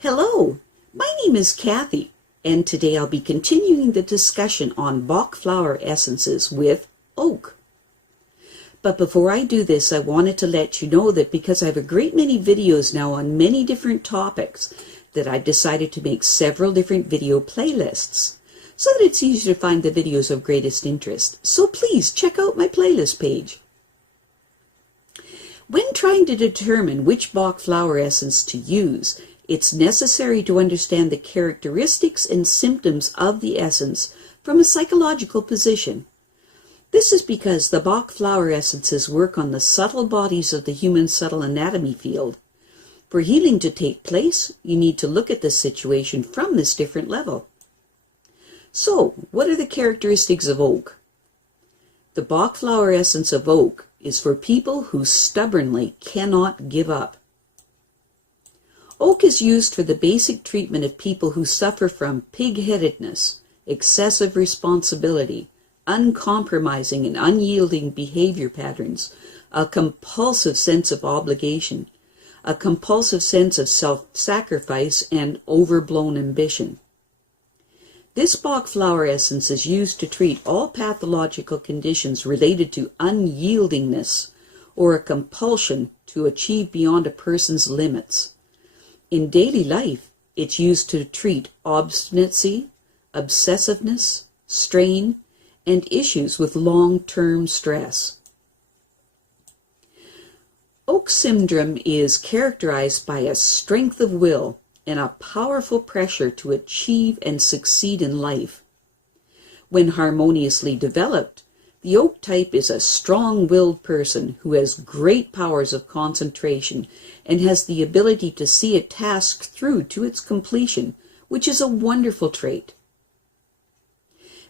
Hello, my name is Kathy, and today I'll be continuing the discussion on Bach flower essences with oak. But before I do this, I wanted to let you know that because I have a great many videos now on many different topics, that I've decided to make several different video playlists, so that it's easier to find the videos of greatest interest. So please check out my playlist page. When trying to determine which Bach flower essence to use, it's necessary to understand the characteristics and symptoms of the essence from a psychological position. This is because the Bach flower essences work on the subtle bodies of the human subtle anatomy field. For healing to take place, you need to look at the situation from this different level. So, what are the characteristics of oak? The Bach flower essence of oak is for people who stubbornly cannot give up. Oak is used for the basic treatment of people who suffer from pig-headedness, excessive responsibility, uncompromising and unyielding behavior patterns, a compulsive sense of obligation, a compulsive sense of self-sacrifice, and overblown ambition. This Bach flower essence is used to treat all pathological conditions related to unyieldingness or a compulsion to achieve beyond a person's limits. In daily life, it's used to treat obstinacy, obsessiveness, strain, and issues with long-term stress. Oak syndrome is characterized by a strength of will and a powerful pressure to achieve and succeed in life. When harmoniously developed, the oak type is a strong-willed person who has great powers of concentration and has the ability to see a task through to its completion, which is a wonderful trait.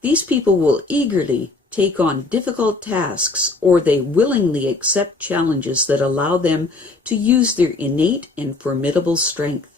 These people will eagerly take on difficult tasks, or they willingly accept challenges that allow them to use their innate and formidable strength.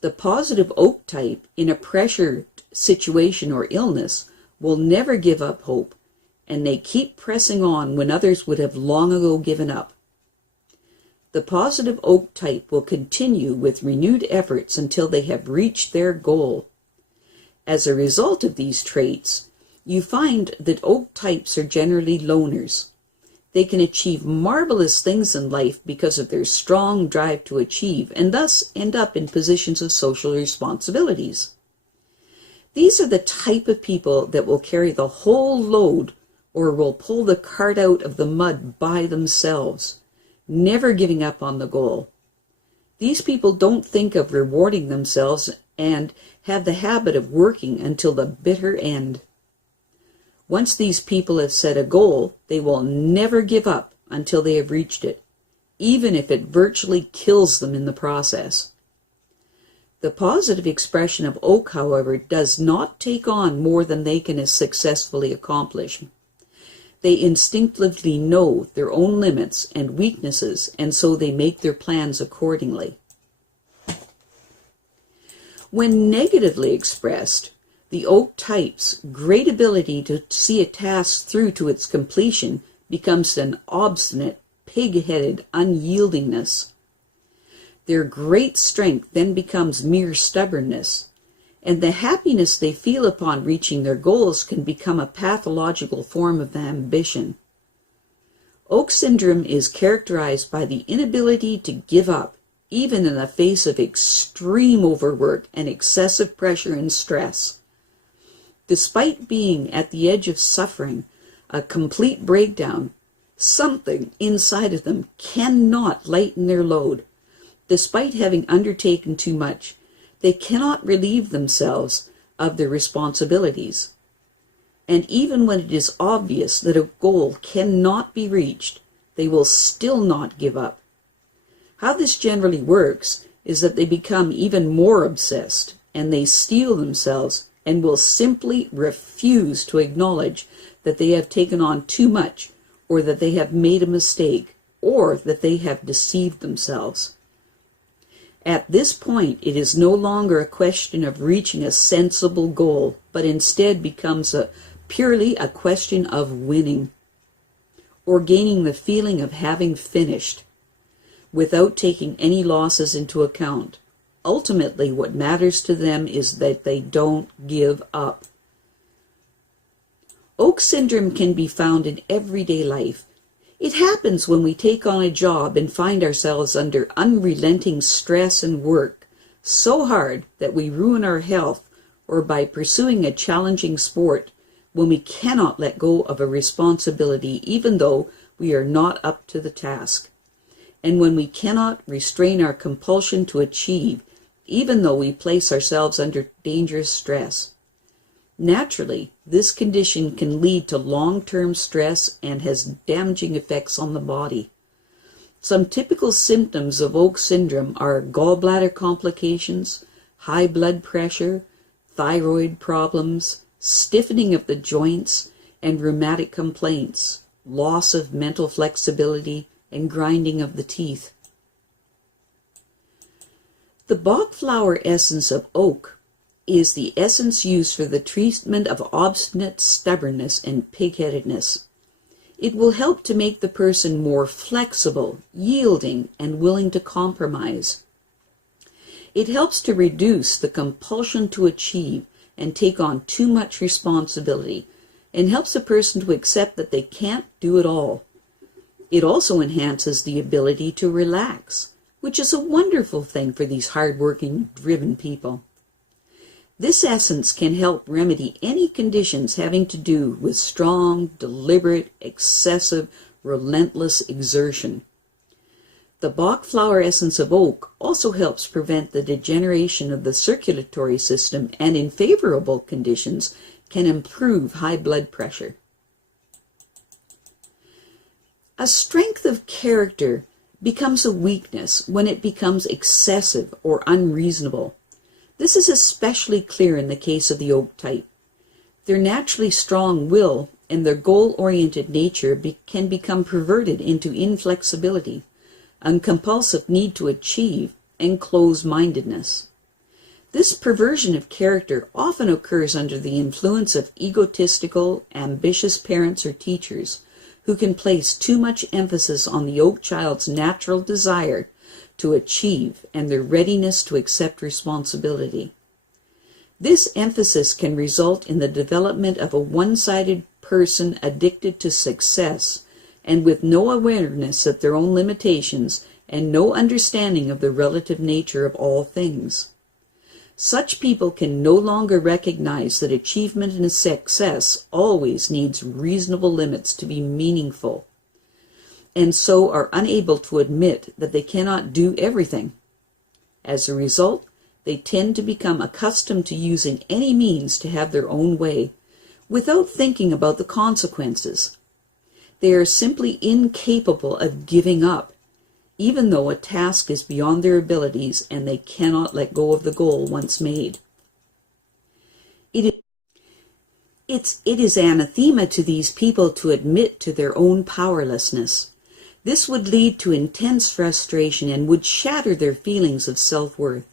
The positive oak type in a pressured situation or illness will never give up hope, and they keep pressing on when others would have long ago given up. The positive oak type will continue with renewed efforts until they have reached their goal. As a result of these traits, you find that oak types are generally loners. They can achieve marvelous things in life because of their strong drive to achieve, and thus end up in positions of social responsibilities. These are the type of people that will carry the whole load or will pull the cart out of the mud by themselves, never giving up on the goal. These people don't think of rewarding themselves and have the habit of working until the bitter end. Once these people have set a goal, they will never give up until they have reached it, even if it virtually kills them in the process. The positive expression of oak, however, does not take on more than they can successfully accomplish. They instinctively know their own limits and weaknesses, and so they make their plans accordingly. When negatively expressed, the oak type's great ability to see a task through to its completion becomes an obstinate, pig-headed unyieldingness. Their great strength then becomes mere stubbornness, and the happiness they feel upon reaching their goals can become a pathological form of ambition. Oak syndrome is characterized by the inability to give up, even in the face of extreme overwork and excessive pressure and stress. Despite being at the edge of suffering, a complete breakdown, something inside of them cannot lighten their load. Despite having undertaken too much, they cannot relieve themselves of their responsibilities. And even when it is obvious that a goal cannot be reached, they will still not give up. How this generally works is that they become even more obsessed, and they steel themselves and will simply refuse to acknowledge that they have taken on too much, or that they have made a mistake, or that they have deceived themselves. At this point, it is no longer a question of reaching a sensible goal, but instead becomes purely a question of winning, or gaining the feeling of having finished, without taking any losses into account. Ultimately, what matters to them is that they don't give up. Oak syndrome can be found in everyday life. It happens when we take on a job and find ourselves under unrelenting stress and work so hard that we ruin our health, or by pursuing a challenging sport when we cannot let go of a responsibility even though we are not up to the task, and when we cannot restrain our compulsion to achieve even though we place ourselves under dangerous stress. Naturally, this condition can lead to long-term stress and has damaging effects on the body. Some typical symptoms of Oak syndrome are gallbladder complications, high blood pressure, thyroid problems, stiffening of the joints, and rheumatic complaints, loss of mental flexibility, and grinding of the teeth. The Bach flower essence of oak is the essence used for the treatment of obstinate stubbornness and pig-headedness. It will help to make the person more flexible, yielding, and willing to compromise. It helps to reduce the compulsion to achieve and take on too much responsibility, and helps a person to accept that they can't do it all. It also enhances the ability to relax, which is a wonderful thing for these hard-working, driven people. This essence can help remedy any conditions having to do with strong, deliberate, excessive, relentless exertion. The Bach flower essence of oak also helps prevent the degeneration of the circulatory system, and in favorable conditions can improve high blood pressure. A strength of character becomes a weakness when it becomes excessive or unreasonable. This is especially clear in the case of the oak type. Their naturally strong will and their goal-oriented nature can become perverted into inflexibility, a compulsive need to achieve, and close-mindedness. This perversion of character often occurs under the influence of egotistical, ambitious parents or teachers who can place too much emphasis on the oak child's natural desire to achieve and their readiness to accept responsibility. This emphasis can result in the development of a one-sided person addicted to success and with no awareness of their own limitations and no understanding of the relative nature of all things. Such people can no longer recognize that achievement and success always needs reasonable limits to be meaningful, and so are unable to admit that they cannot do everything. As a result, they tend to become accustomed to using any means to have their own way, without thinking about the consequences. They are simply incapable of giving up, even though a task is beyond their abilities and they cannot let go of the goal once made. It is anathema to these people to admit to their own powerlessness. This would lead to intense frustration and would shatter their feelings of self-worth.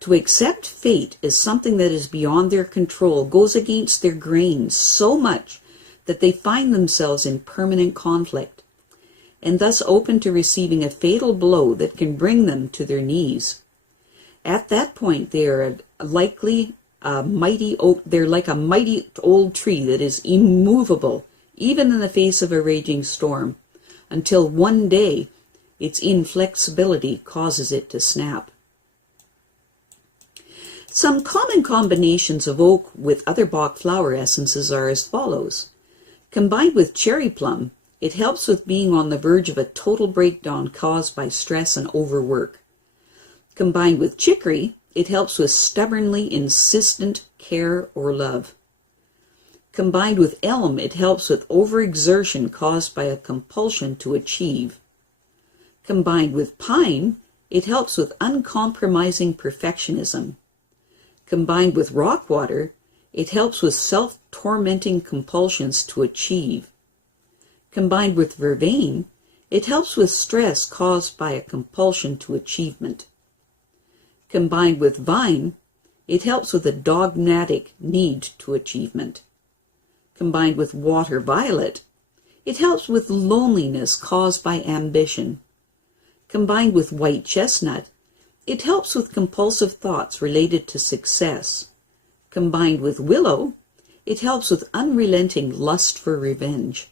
To accept fate as something that is beyond their control goes against their grain so much that they find themselves in permanent conflict, and thus open to receiving a fatal blow that can bring them to their knees. At that point, they are like a mighty old tree that is immovable, even in the face of a raging storm, until one day its inflexibility causes it to snap. Some common combinations of oak with other Bach flower essences are as follows. Combined with cherry plum, it helps with being on the verge of a total breakdown caused by stress and overwork. Combined with chicory, it helps with stubbornly insistent care or love. Combined with elm, it helps with overexertion caused by a compulsion to achieve. Combined with pine, it helps with uncompromising perfectionism. Combined with rockwater, it helps with self-tormenting compulsions to achieve. Combined with vervain, it helps with stress caused by a compulsion to achievement. Combined with vine, it helps with a dogmatic need to achievement. Combined with water violet, it helps with loneliness caused by ambition. Combined with white chestnut, It helps with compulsive thoughts related to success. Combined with willow, it helps with unrelenting lust for revenge.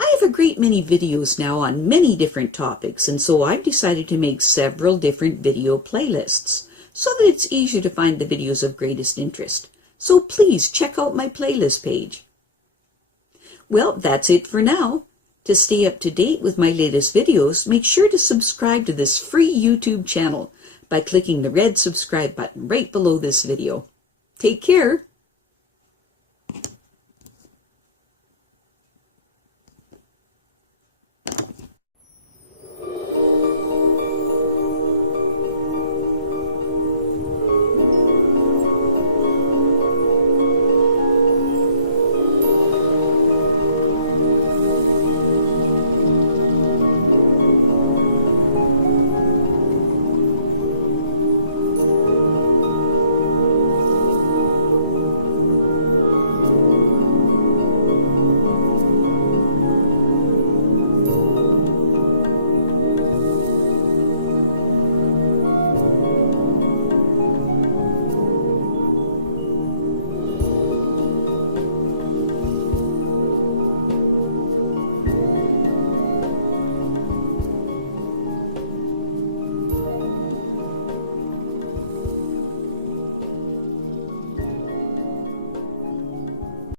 I have a great many videos now on many different topics, and so I've decided to make several different video playlists so that it's easier to find the videos of greatest interest. So please check out my playlist page. Well, that's it for now. To stay up to date with my latest videos, make sure to subscribe to this free YouTube channel by clicking the red subscribe button right below this video. Take care.